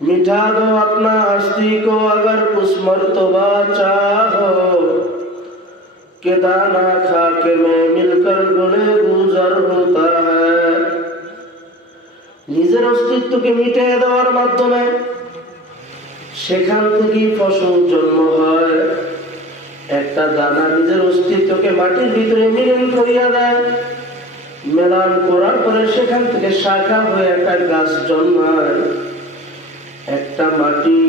मिठा दो अपना हस्ती को अगर कुछ मर्तबा चाहो कि दाना खा के मैं मिलकर गुले गुजर होता है। নিজের অস্তিত্বকে মিটিয়ে দেওয়ার মাধ্যমে সেখান থেকেই ফসল জন্ম হয়। একটা দানা নিজের অস্তিত্বকে মাটির ভিতরে মিলন করিয়া দেয়, মেলান করার পরে সেখান থেকে শাখা হয়ে একটা গাছ জন্মায়। একটা মাটি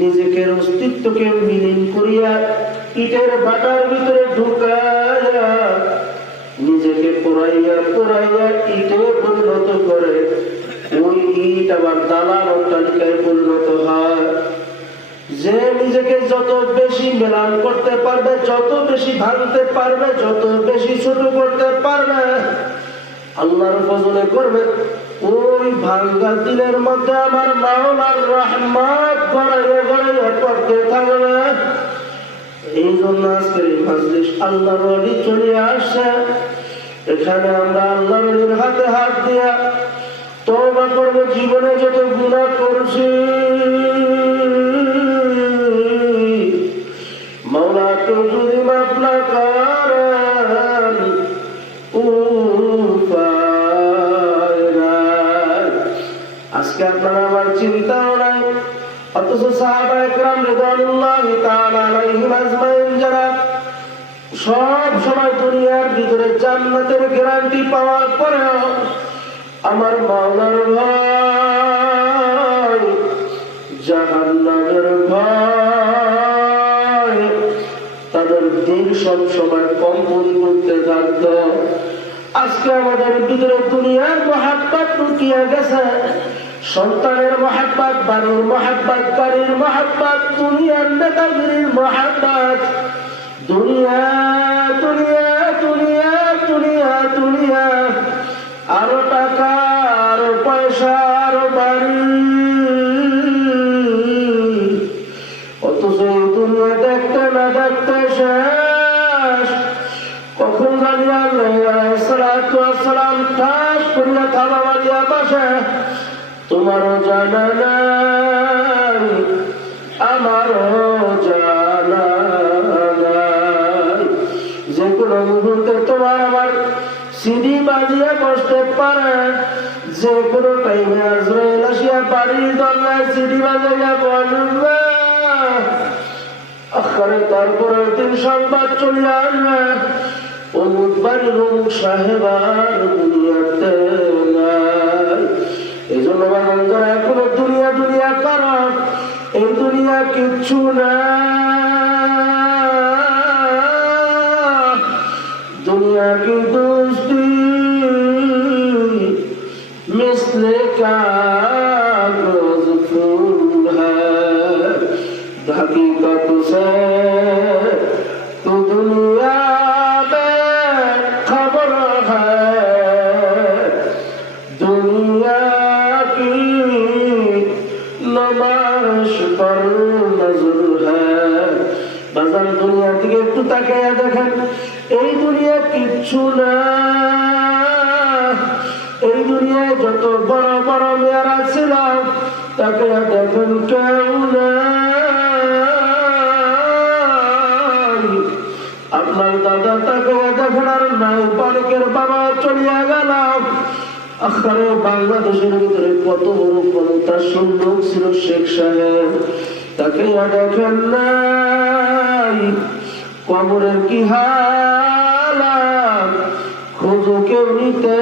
নিজেকে অস্তিত্বকে মিলন করিয়া ইটের ভাটার ভিতরে ঢুকায়া নিজেকে পোড়াইয়া পোড়াইয়া ইটে পরিণত করে। ওই ইট আবার দালান অট্টালিকায় পরিণত হয়। যে নিজেকে যত বেশি মেলান করতে পারবে, যত বেশি ভাঙতে পারবে, যত বেশি ছোট করতে পারবে, আল্লাহর ফজলে করবে, ওই ভাঙ্গা দিলের মধ্যে আমার মাওলার রহমত গড়াইয়া গড়াইয়া পড়তে থাকবে। এই জন্য আজকের এই মাজলিস আল্লাহর ওয়ালি চলে আসে। এখানে আমরা আল্লাহর ওয়ালির হাতে হাত দিয়া তওবা করব। জীবনে যত গুনাহ করছি মাওলা কেউ যদি মাফ না করেন উপায় নাই। আজকে আপনারা আমার চিন্তাও নাই, অথচ সাহাবায়ে কেরাম রিদওয়ানুল্লাহি তাআলা আলাইহিম আজমাইন যারা সব সময় দুনিয়ার ভিতরে জান্নাতের গ্যারান্টি পাওয়ার পরেও আমার মাওলার ভয়, জাহান্নামের ভয় তাদের দিল সব সময় কম্পন করতে থাকত। আজকে আমাদের ভিতরে দুনিয়ার মহাব্বত লুকিয়ে গেছে। সন্তানের মহাব্বত, বাড়ির মহাব্বত, গাড়ির মহাব্বত, দুনিয়ার নেতাগিরির মহাব্বত, দুনিয়া দুনিয়া দুনিয়া দুনিয়া দুনিয়া, আরো টাকা, আরো পয়সা, আরো বাড়ি। অথচ এই দুনিয়া দেখতে না দেখতে শেষ। কখন জানি আলাইহিসসালাম ঠাস করিয়া থালা মারিয়া বসে। তোমারও জানা নাই, আমারও জানা নাই, যে কোনো মুহূর্তে তোমার আমার সিঁড়ি বাজিয়া বসতে পারে। যে কোনো টাইমে আজরাইল আসিয়া বাড়ির দরজায় সিঁড়ি বাজাইয়া বসবে। আখরে তারপরের দিন সংবাদ চলে আসবে, অমুক বাড়ির অমুক সাহেব আর দুনিয়াতে নাই। এই জন্য বাংলা এখনো দুনিয়া দুনিয়া কারণ এই দুনিয়া কিচ্ছু না। दुनिया की दोस्ती मिसले कागज फूल है, हकीकत से तो दुनिया में खबर है, दुनिया की नमाश पर नजर है। बजन दुनिया दिखे একটু তাকিয়ে দেখেন, এই দুনিয়া কিচ্ছু না। এই দুনিয়ায় যত বড় বড় মেয়েরা ছিল তাকে দেখেন কেউ নাই। আপনার দাদা তাকে দেখেন আর নাই, পালকের বাবা চলিয়া গেল। আখরে বাংলাদেশের ভিতরে কত বড় ক্ষমতাশীল লোক ছিল শেখ সাহেব, তাকে দেখেন নাই। কবরের কি হালাত খোঁজো কেউ নিতে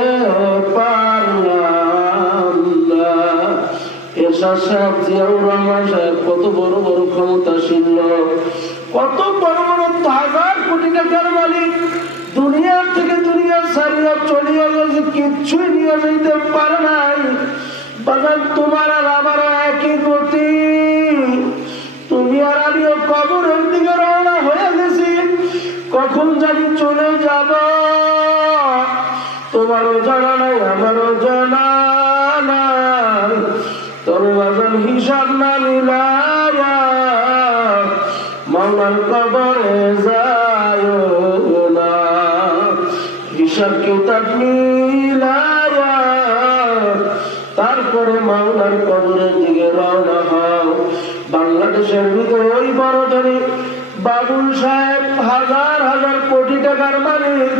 পারলাম না। এরশাদ সাহেব, জিয়াউর রহমান সাহেব কত বড় বড় ক্ষমতাশীল লোক, কত বড় বড় হাজার কোটি টাকার মালিক, দুনিয়ার থেকে দুনিয়া ছাড়িয়ে চলিয়ে গেছে, কিচ্ছুই নিয়ে যেতে পারে নাই। বাজার তোমার আর আমার একই গতি। তুমি আর আমিও কবরের দিকে রওনা হয়ে গেছি, কখন জানি চলে যাব। তোমারও জানা নাই, আমারও জানা নাই। তবে বাজার হিসাব না মিলায়া মাওলার কবরে যায় না। হিসাব কিতাব মিলায়া তারপরে মাওলার কবরে রংপুরের দিকে রওনা হও। বাংলাদেশের ভিতরে ওই বড় ধনী বাবুল সাহেব হাজার হাজার কোটি টাকার মালিক,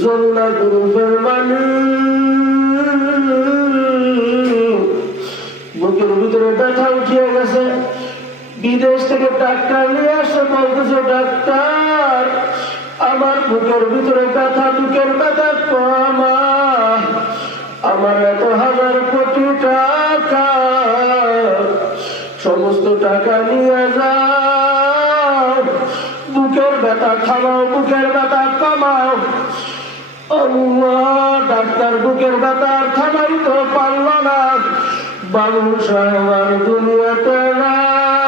যমুনা গ্রুপের মালিক, বুকের ভিতরে ব্যথা উঠিয়ে গেছে। বিদেশ থেকে ডাক্তার নিয়ে আসে, বলতেছে ডাক্তার আমার বুকের ভিতরে ব্যথা, বুকের ব্যথা কমা, আমার এত হাজার কোটি টাকা, সমস্ত টাকা নিয়ে যাও, বুকের ব্যথা থামাও, বুকের ব্যথা কমাও। আল্লাহ, ডাক্তার বুকের ব্যথা থামাইতে পারল না। বাবুল সাহেব আর দুনিয়াতে নাই।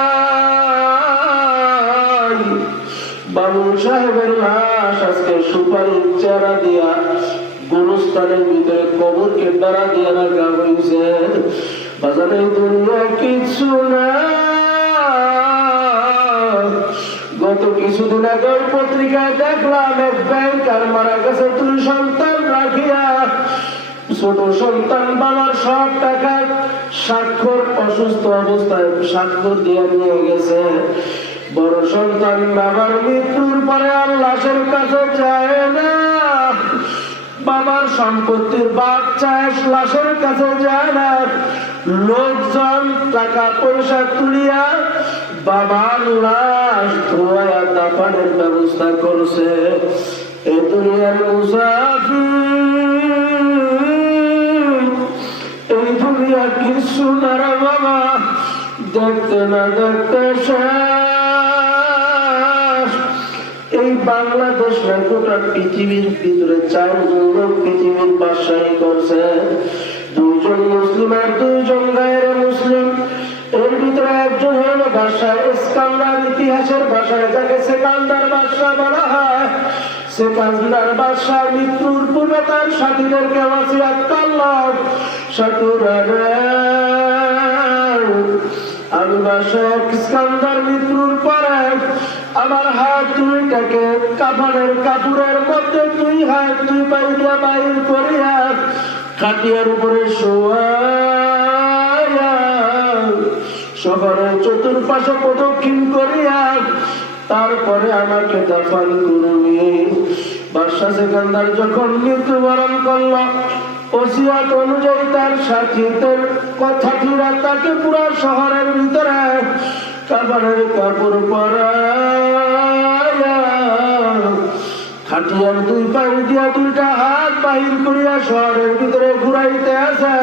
বাবুল সাহেবের লাশ আজকে সুপারির চেহারা দিয়া গুরুস্থানের ভিতরে কবরকে বেড়া দিয়ে রাখা হয়েছে। বাজারে দুনিয়া কিছু না। গত কিছুদিন আগে পত্রিকায় দেখলাম এক ব্যাংকার মারা গেছে 2 সন্তান রাখিয়া। ছোট সন্তান বাবার সব টাকা স্বাক্ষর অসুস্থ অবস্থায় স্বাক্ষর দিয়ে নিয়ে গেছে। বড় সন্তান বাবার মৃত্যুর পরে আর লাশের কাছে যায় না। বাবার সম্পত্তির বাদ চায়, লাশের কাছে যায় না। লোকজন টাকা পয়সা তুলিয়া বাবার লাশ ধোয়া দাফনের ব্যবস্থা করছে। এই দুনিয়ার মুসাফির, এই দুনিয়া কিছু না রে বাবা, দেখতে না দেখতে শেষ। এই বাংলাদেশ না গোটা পৃথিবীর ভিতরে 4 জন লোক পৃথিবীর বাদশাহী করছে। 2 জন মুসলিম আর 2 জন গায়ের মুসলিম। এর ভিতরে একজন হল বাদশাহ ইস্কান্দার, ইতিহাসের ভাষায় যাকে সেকান্দার বাদশাহ বলা হয়। সেকান্দার বাদশাহ মৃত্যুর পূর্বে তার সাথীদেরকে ওয়াসিয়াত করলেন, সাথীরা আমি বাদশাহ ইস্কান্দার মৃত্যুর পরে আমার হাত 2টাকে কাফনের কাপড়ের মধ্যে 2 হাত 2 পাই দিয়া বাইর করিয়া খাটিয়ার উপরে শোয়াইয়া শহরের চতুর্পাশে প্রদক্ষিণ করিয়া তারপরে আমাকে দাফন করবি। বাদশাহ সেকান্দার যখন মৃত্যুবরণ করল, ওসিয়াত অনুযায়ী তার সাথীদের কথাটিরা তাকে পুরো শহরের ভিতরে কাফনের কাপড় পরাইয়া খাটিয়ার 2 পাই দিয়া 2টা হাত বাহির করিয়া শহরের ভিতরে ঘুরাইতে আছে।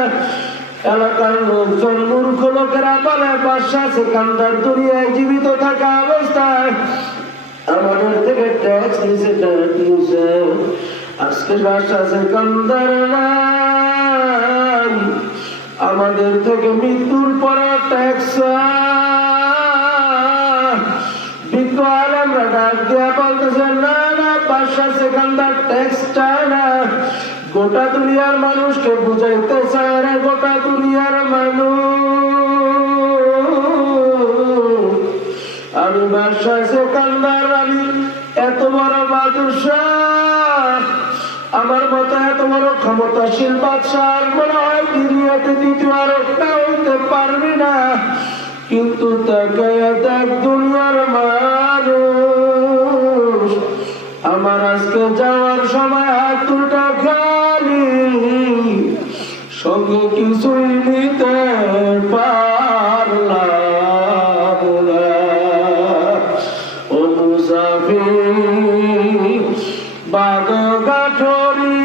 এলাকার লোকজন মূর্খ লোকেরা বলে বাদশাহ সেকান্দার দুনিয়ায় জীবিত থাকা অবস্থায় আমাদের থেকে ট্যাক্স নিছে। আজকে বাদশাহ সেকান্দার নাই, আমাদের থেকে মৃত্যুর পর ট্যাক্স। বিজ্ঞ আলেমরা ডাক দিয়া বলতেছে না না, বাদশাহ সেকান্দার ট্যাক্স চায় না। গোটা দুনিয়ার মানুষকে বুঝাইতে চায় রে, গোটা দুনিয়ার মানুষ আমি বাদশাহ সেকান্দার, আমি এত বড় বাদশাহ, আমার মতো এত বড় ক্ষমতাশীল বাদশাহ মনে হয় দুনিয়াতে দ্বিতীয় আর একটা হইতে পারবি না। কিন্তু তাকে দেখ দুনিয়ার মানুষ, আমার আজকে যাওয়ার সময় হাত 2টা খালি, সঙ্গে কিছুই নিতে পারলাম না। ও মুসাফির বাদ গাঠরি,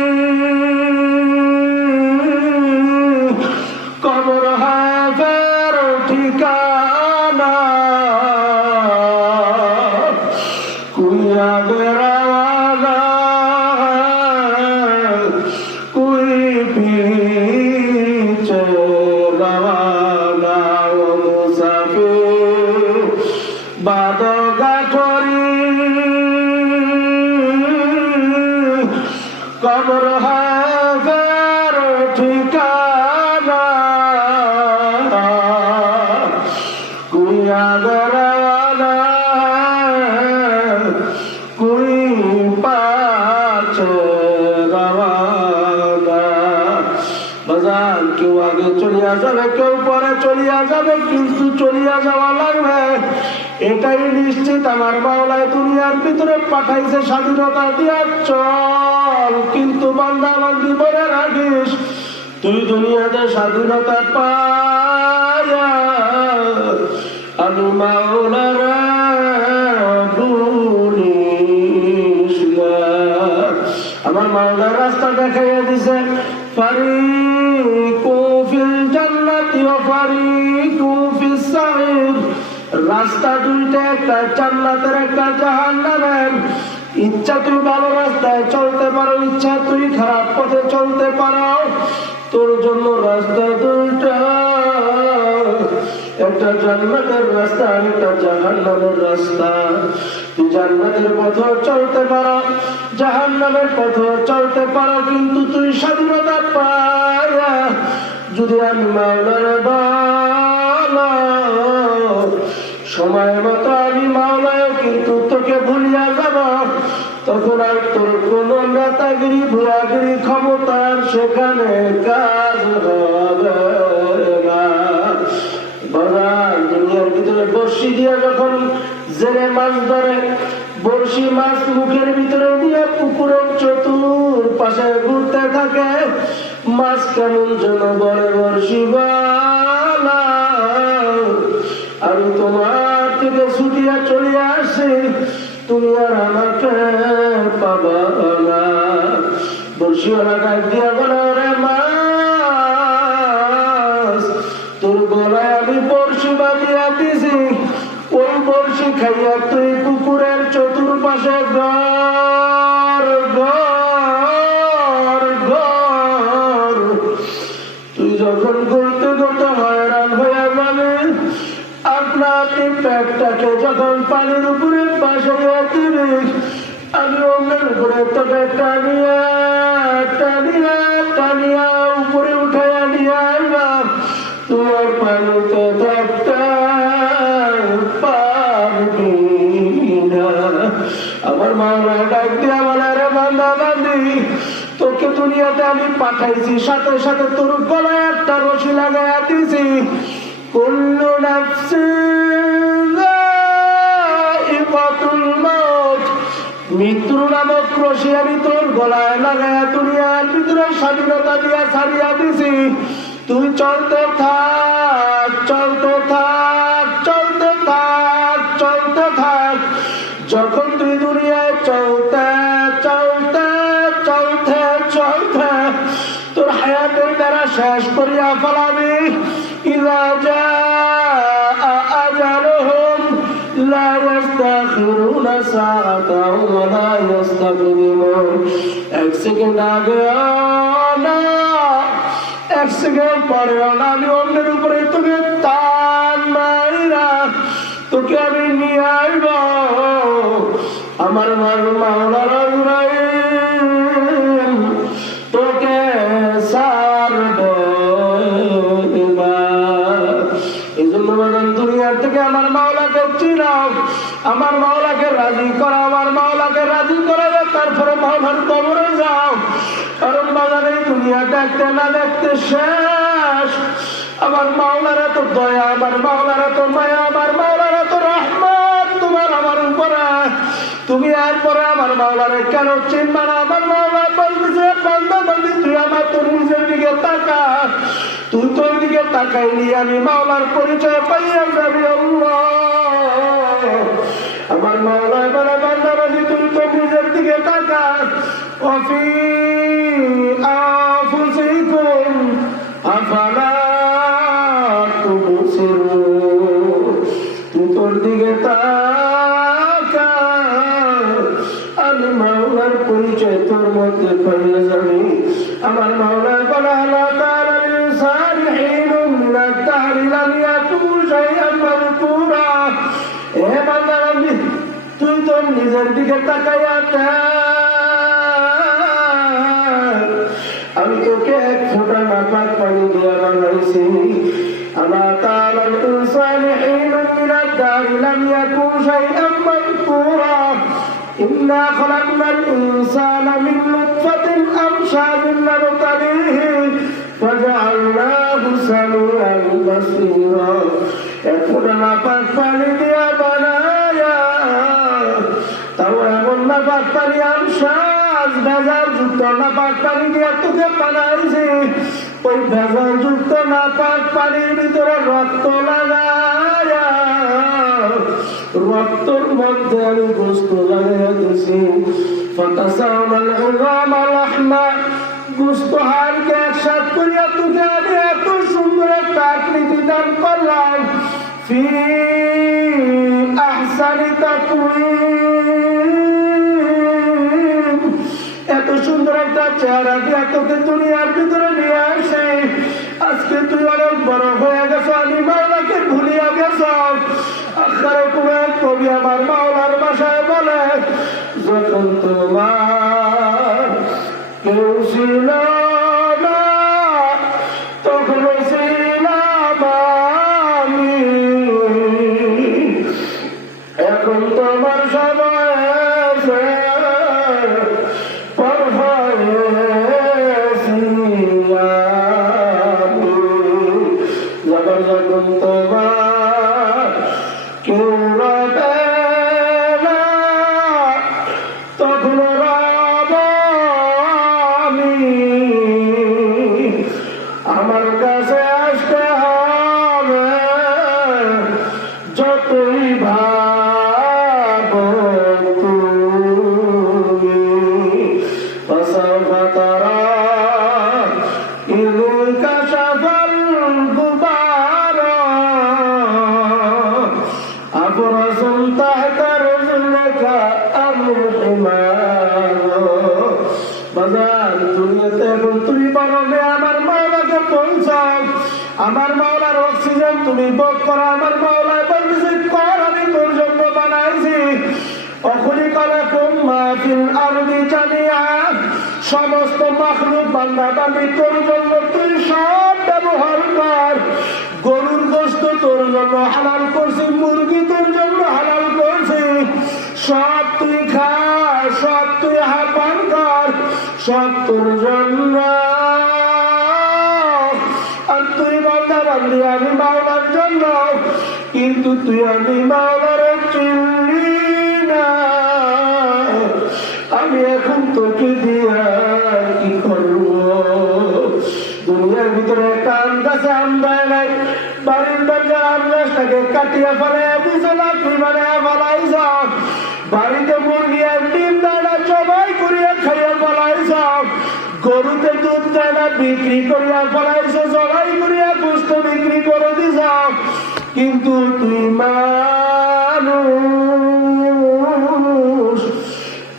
কবর হাফের ঠিকানা, কুইয়া বেড়াওয়ানা কুই পিছে রওয়ানা। ও মুসাফির বাদ গাঠরি, কবর হাফের ঠিকানা, কুইয়া বেড়াওয়ানা কুই পাছে রওয়ানা। বাজার কেউ আগে চলিয়া যাবে, কেউ পরে চলিয়া যাবে, কিন্তু চলিয়া যাওয়া লাগবে এটাই নিশ্চিত। আমার মাওলায় দুনিয়ার ভিতরে পাঠাইছে স্বাধীনতা দিয়া চল, কিন্তু বান্দা বান্দি বলে রাখিস তুই দুনিয়াতে স্বাধীনতা পায়া আমি মাওলার আমার মাওলার রাস্তা দেখাইয়া দিছে। ফারিকু ফিল জান্নাতি ওয়া ফারিকু ফিস সাঈর, রাস্তা দুইটা, একটা জান্নাতের একটা জাহান্নামের। ইচ্ছা তুই ভালো রাস্তায় চলতে পারো, ইচ্ছা তুই খারাপ পথে চলতে পারো, তোর জন্য রাস্তা দুইটা, একটা জান্নাতের রাস্তা, একটা জাহান্নামের রাস্তা। তুই জান্নাতের পথে চলতে পারো, জাহান্নামের পথে চলতে পারো, কিন্তু তুই স্বাধীনতা পায়া যদি আমি মাওলার বলো সময় মতো আমি মাওলায় কিন্তু তোকে ভুলিয়া যাব, তখন আর তোর কোন নেতাগিরি ভুয়াগিরি ক্ষমতার সেখানে কাজ হবে না। বাজার দুনিয়ার ভিতরে বড়শি দিয়ে যখন জেলে মাছ ধরে, বড়শি মাছ মুখের ভিতরে দিয়ে পুকুরের চতুর্পাশে ঘুরতে থাকে, মাছ কেমন যেন বলে বড়শি বালা আমি তোমার থেকে ছুটিয়া চলিয়া আসি, তুমি আর আমাকে পাবা না। বড়শিওয়ালা ডাক দিয়া বলে রে মাছ, তোর গলায় আমি বড়শি বাঁধিয়া দিছি, ওই বড়শি খাইয়া তুই পুকুরের চতুর্পাশে ঘর ঘর ঘর, তুই যখন ঘুরতে ঘুরতে হয়রান হইয়া যাবে, আপনা আপনি পেটটাকে যখন পানির উপরে বাসাইয়া দিবি, আমি অন্যের উপরে তোকে টানিয়া টানিয়া টানিয়া উপরে উঠাইয়া নিয়ে আসবা, তোমার পানিতে থাকতে পারবি না। আমার মাওলা ডাক দিয়া বলে রে বান্দা বান্দি, তোকে দুনিয়াতে আমি পাঠাইছি, সাথে সাথে তোর গলায় একটা রশি লাগাইয়া দিছি। কুল্লু নাফসিন যায়িকাতুল মাউত, মৃত্যু নামক রশি আমি তোর গলায় লাগাইয়া দুনিয়ার ভিতরে স্বাধীনতা দিয়া ছাড়িয়া দিছি। তুই চলতে থাক চলতে থাক চলতে থাক চলতে থাক, যখন তুই দুনিয়ায় চলতে চলতে চলতে চলতে তোর হায়াতের বেড়া শেষ করিয়া ফেলাবি, ইযা জাআ আজালুহুম লা ইস্তাখিরুনা সাআতান ওয়া লা ইস্তাকদিমুন, এক সেকেন্ড আগে না এক সেকেন্ড পরে আমি অন্যের উপরে তোকে টান মাইরা তোকে আমি নিয়ে আসব। আমার মাওলার আজরাইল তোকে ছাড়বে না। এই জন্য দুনিয়ার থেকে আমার মাওলাকে চিনাও, আমার মাওলাকে রাজি করা, আমার মাওলাকে রাজি করাবে, তারপরে মাওলার কবরে যাও। কারণ বাজারে দুনিয়া দেখতে না দেখতে শেষ। আমার মাওলার এত দয়া, আমার মাওলার এত মায়া, আমার মাওলার এত রহমত তোমার আমার উপরে, তুমি এরপরে আমার মাওলারে কেন চিনবা না? আমার মাওলা বলতেছে বান্দা বান্দি তুই আমার তোর নিজের দিকে তাকা, তুই তোর দিকে তাকাইনি আমি মাওলার পরিচয় পাইয়া যাবি। আমার মাওলা বলে বান্দা বান্দি তুই তোর নিজের দিকে তাকা, ওয়াফি আনফুসিকুম আফালা তুবসিরুন, তুই তোর দিকে তাকা, আমি মাওলার পরিচয় তোর মধ্যে পাইয়া যাবি। আমার মাওলা বলে আল্লাহ তাআলা ইনসান হিনুম মিনাদ দাহরি লাম ইয়াকুন শাইআন মাযকুরা, হে বান্দা বান্দি তুই তোর নিজের দিকে তাকাইয়া আমি তোকে এক ফোঁটা নাপাক পানি দিয়া বানাইছি। আল্লাহ তাআলা ইনসান হিনুম মিনাদ দাহরি লাম ইয়াকুন শাইআন মাযকুরা, ইন্না খলাকনাল ইনসানা মিন নুতফাতিন আমশাজিন নাবতালিহি ফাজআলনাহু সামিআন বাসীরা। এখন নাপাক পানি দিয়া বানায়া, তাও এমন নাপাক পানি আমসাজ ভেজাল যুক্ত নাপাক পানি দিয়া তোকে বানাইছি। ওই ভেজাল যুক্ত নাপাক পানির ভিতরে রক্ত লাগায়া, রক্তর মধ্যে আমি গোস্ত লাগাইয়া দিছি। ফাতাসাউনাল ইরামা লাহমা, গোস্ত হাড়কে একসাথ করিয়া তোকে আমি এত সুন্দর একটা আকৃতি দান করলাম। ফি আহসানি তাকওয়িম, এত সুন্দর একটা চেহারা দিয়া তোকে দুনিয়ার ভিতরে নিয়ে আসে। আজকে তুই অনেক বড় হয়ে গেছ, আমি মাওলাকে ভুলিয়া গেছ। আখারে কোন এক কবি আমার মাওলার ভাষায় বলে, যখন তোমার কেউ ছিল না তখন ছিলাম আমি, এখন তোমার সময় এসে পর হয়েছি আমি। যখন তোমার কেউ রবে না তখন রব আমি, আমার কাছে আসতে হবে যতই ভাবো তুমি। ফাসাউফা তারা ইন কাশাফাল গুবারা আবরাসুন তাহতা রুজুলিকা আম হিমার। বাজার দুনিয়াতে এখন তুমি বলবে আমার মাওলাকে পৌঁছাও, আমার মাওলার অক্সিজেন তুমি ভোগ করো। আমার মাওলায় বলতেছে কর, আমি তোর জন্য বানাইছি। অখনি কালাকুম মা ফিল আরদি জামিআ, সমস্ত মাখলুক বান্দা বান্দি তোর জন্য, তুই সব ব্যবহার কর। গরুর গোশত তোর জন্য হালাল করছি, মুরগি তোর জন্য হালাল করছি, সব তুই খা, সব তুই হাপান কর, সব তোর জন্য। আর তুই বান্দা বান্দি আমি মাওলার জন্য, কিন্তু তুই আমি মাওলার চিনলি না। আমি এখন তোকে দিয়া কি করবো? দুনিয়ার ভিতরে একটা আম গাছে আম দেয় নাই, বাড়ির দরজা আম গাছটাকে কাটিয়া ফেলে বিছানা তুই বানায় ফেলাইছ। বাড়িতে মুরগি আর ডিম দানা জবাই করিয়া খাইয়া ফেলাইছ। গরুতে দুধ দেয় না, বিক্রি করিয়া ফেলাইছ, জবাই করিয়া গোশত বিক্রি করে দিছ। কিন্তু তুই মানুষ,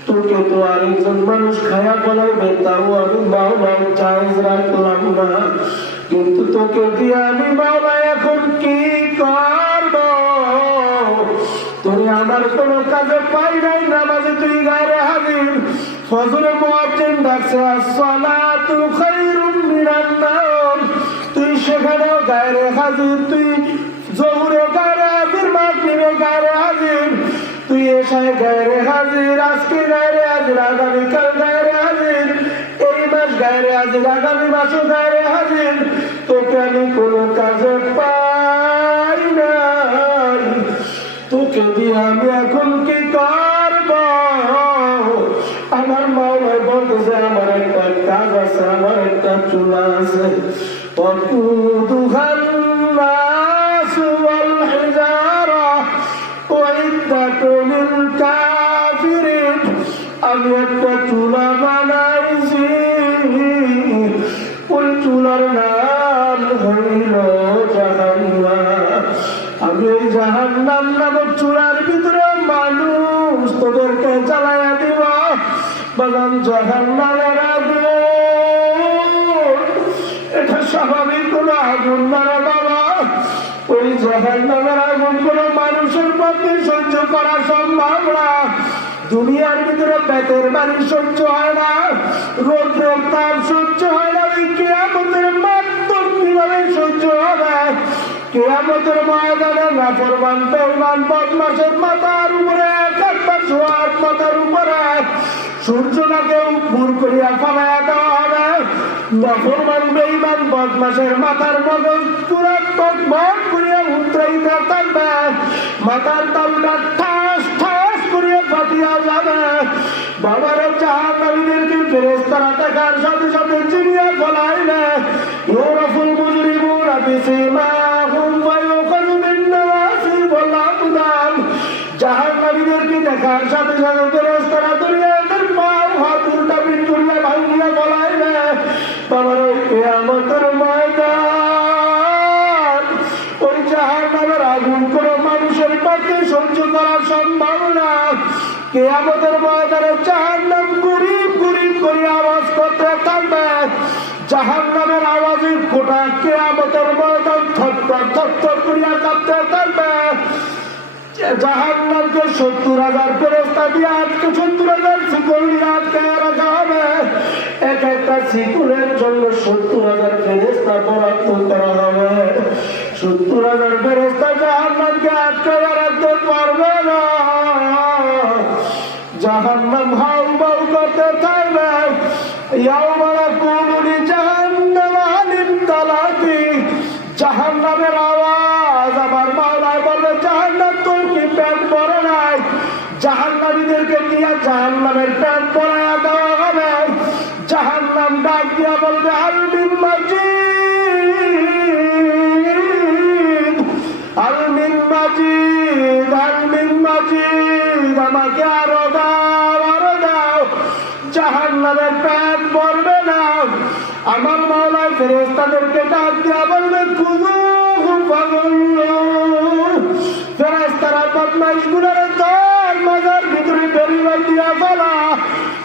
তোকে তো আরেকজন মানুষ খায়া ফেলাইবে, তাও আমি মাওলা জায়েজ রাখলাম না। কিন্তু তোকে দিয়ে আমি মাওলা এখন কি করব? তুই আমার কোনো কাজে পাই নাই, নামাজে তুই গায়ে হাজির, ফজরে মুয়াজ্জিন ডাকছে আসসালাতু খায়রুম মিনান নাওম, তুই সেখানেও গায়ে হাজির, তুই জোহরে গায়ে হাজির, মাগরিবে গায়ে হাজির, তুই এশায় গায়ে হাজির, আজকে গায়ে হাজির, আগামীকাল গায়ে হাজির, এই মাস গায়ে হাজির, আগামী মাসও গায়ে হাজির। তোকে আমি কোনো কাজে পাই নাই, তোকে দিয়ে আমি এখন কি করব? আমার মাওলায় বলতেছে আমার একটা কাজ আছে, আমার একটা চুলা আছে। وقودها الناس والحجارة أعدت للكافرين, আমি একটা চুলা বানাইছি, ওই চুলার নাম হইল জাহান্নাম। আমি ওই জাহান্নাম নামক চুলার ভিতরে মানুষ তোদেরকে জ্বালাইয়া দিব। বাগান জাহান্নামের আগুন, এটা স্বাভাবিক কোনো আগুন না বাবা। ওই জাহান্নামের আগুন কোনো মানুষের পক্ষে সহ্য করা সম্ভব না। দুনিয়ার ভিতরে পেটের বাড়ি সহ্য হয় না, রৌদ্রের তাপ সহ্য হয় না, ওই কিয়ামতের মাধ্যম কিভাবে সহ্য হবে? কিয়ামতের ময়দানে নাফরমান বেঈমান বদমাশের মাথার উপরে একটা মাথার উপরে সূর্যটাকে উপর করিয়া ফেলাইয়া দেওয়া হবে। নাফরমান বেঈমান বদমাশের মাথার মগজ পুরা টকবক করিয়া উতরাইতে থাকবে, মাথার তালুটা ঠাস ঠাস করিয়া ফাটিয়া যাবে। বাবার জাহান্নামীদেরকে ফেরেশতারা দেখার সাথে সাথে চিনিয়া ফলাইবে। ইউরাফুল মুজরিমুনা বিসিমাহুম ওয়া ইউখাযু বিন-নাওয়াসি ওয়াল আকদাম। জাহান্নামীদেরকে দেখার সাথে সাথে ফেরেশতারা দুনিয়াদের পাও হাত উল্টা পিঠ করিয়া ভাঙিয়া ফলাইবে। বাবার ওই কিয়ামতের ময়দান, ওই জাহান্নামের আগুন কোনো মানুষের পক্ষে সহ্য করা সম্ভব না। কিয়ামতের ময়দানে জাহান্নাম গুরিব গুরিব করে আওয়াজ করতে থাকবে। জাহান্নামের আওয়াজে গোটা কিয়ামতের ময়দান থরথর থরথর করিয়া কাঁপতে থাকবে। জাহান্নামকে 70,000 ফেরেশতা দিয়ে আটকে 70,000 শিকল দিয়ে আটকায় রাখা হবে। এক একটা শিকলের জন্য 70,000 ফেরেশতা বরাদ্দ করা হবে। 70,000 ফেরেশতা জাহান্নামকে আটকায় রাখতে পারবে না। জাহান্নাম হাউ মাউ করতে থাকবে। ইয়াউমা ইয়াকুলু লিজাহান্নামা হালিম তালাতি। জাহান্নামের আওয়াজ আমার মাওলায় বলবে, জাহান্নাম তোর কি পেট ভরে নাই? জাহান্নামীদেরকে নিয়ে জাহান্নামের পেট ভরাইয়া দেওয়া হবে। জাহান্নাম ডাক দিয়া বলবে, আল মিন মাজিদ, আল মিন মাজিদ, আল মিন মাজিদ, আমাকে আরো দাও, আরো দাও। জাহান্নামের পেট ভরবে না। আমার মাওলায় ফেরেশতাদেরকে ডাক দিয়া বলবে, খুযুহু ফাগুল্লু। ফেরেশতারা বদমাইশগুলোর দল মাজার ভিতরে বেরিয়ে দিয়া ফেলা।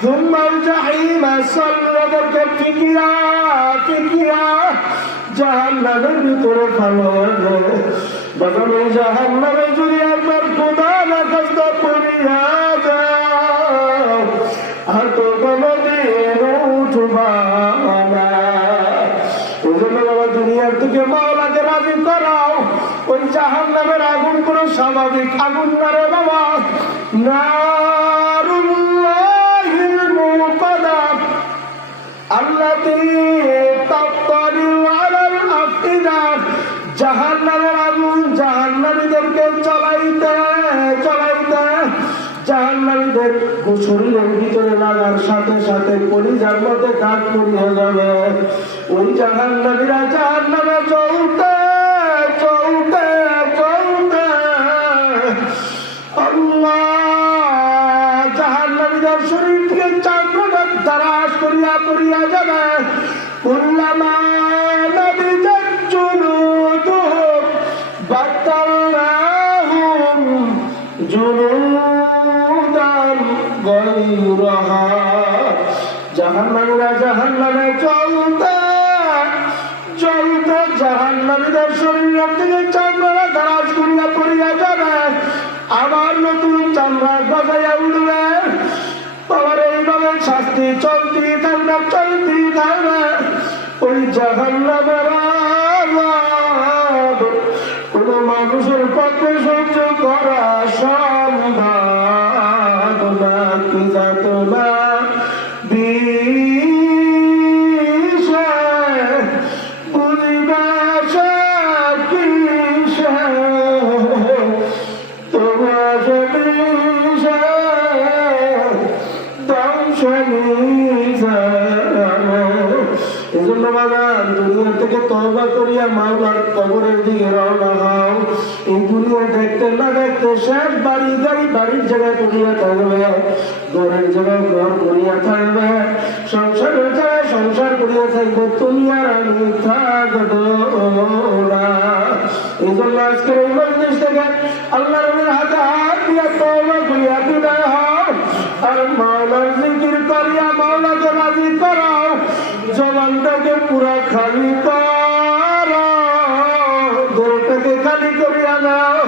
সুম্মাল জাহিমা সাল্লু, ওদেরকে ফিকিয়া ফিকিয়া জাহান্নামের ভিতরে ফেলা। বাবা ওই জাহান্নামে যদি একবার খোদা না কষ্ট করিয়া যাও, আর তো কোনদিন উঠবা না। ওই জন্য বাবা দুনিয়ার থেকে মাওলাকে রাজি করাও। ওই জাহান্নামের আগুন কোনো স্বাভাবিক আগুন না রে বাবা, নারুল্লাহিল মুকাদ্দা আল্লাতী তাত্তালিউ আলাল আফইদা। জাহান্নামের আগুন জাহান্নামীদেরকে চলাইতে চলাইতে জাহান্নামীদের শরীরের ভিতরে লাগার সাথে সাথে কলিজার মধ্যে কাঠ পড়িয়ে যাবে। ওই জাহান্নামীরা জাহান্নামে চলতে চলতে চলতে আল্লাহ জাহান্নামীদের শরীর থেকে চামড়াটা দারাজ করিয়া পড়িয়া যাবে। কুল্লামা নাদিজাত জুলুদুহুম বাদদালনাহুম জুলুদান গায়রাহা। জাহান্নামীরা জাহান্নামে চলতে চলতে জাহান্নামীদের শরীরের থেকে চামড়া দারাজ করিয়া পড়িয়া যাবে। আবার নতুন চামড়া গজাইয়া উঠবে। আবার এইভাবে শাস্তি চলতেই থাকবে চলতেই থাকবে। ওই জাহান্নামের আযাব কোন মানুষের পক্ষে সহ্য করা সম্ভব না। কি যাতনা বিষে বুঝিবে সে কিসে, তোমার বিষে ধ্বংস নিছে। এই জন্য বাগান দুনিয়া থেকে তওবা করিয়া মাওলার কবরের দিকে রওনা হও। এই দুনিয়া দেখতে না দেখতে শেষ বাড়ি গাড়ি বাড়ির জায়গায় করিয়া থাকবে, ঘরের জায়গায় ঘর করিয়া থাকবে, সংসারের জায়গায় সংসার করিয়া থাকবে। তুমি আর আমি থাকবো না। এই জন্য আজকের এই মজলিস থেকে আল্লাহ রবের হাতে হাত দিয়া তওবা করিয়া বিদায় হও। আর মাওলার জিকির করিয়া মাওলাকে রাজি করাও। জবানটাকে পুরা খালি করো, দিলটাকে খালি করিয়া দাও।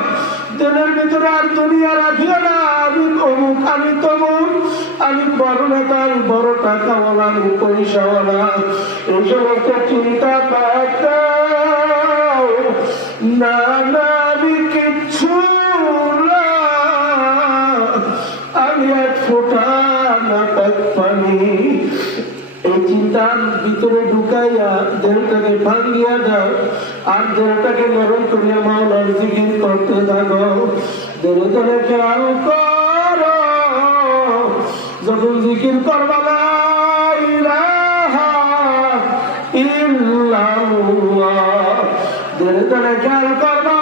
দিলের ভিতরে আর দুনিয়া রাখিও না। আমি অমুক, আমি তমুক, আমি বড় নেতা, আমি বড় টাকাওয়ালা, আমি পয়সাওয়ালা, এই সমস্ত চিন্তা বাদ দাও। না না, আমি কিচ্ছু না। আমি এক ফোঁটা না পানি। এই চিন্তার ভিতরে ভিতরে ঢুকাইয়া দেহটাকে ভাঙ্গিয়া দাও আর দেহটাকে নরম করিয়া মাওলার জিকির করতে থাকো। ধরে ধরে খেয়াল করো, যখন জিকির করবা লা ইলাহা ইল্লাল্লাহ, ধরে ধরে খেয়াল করবা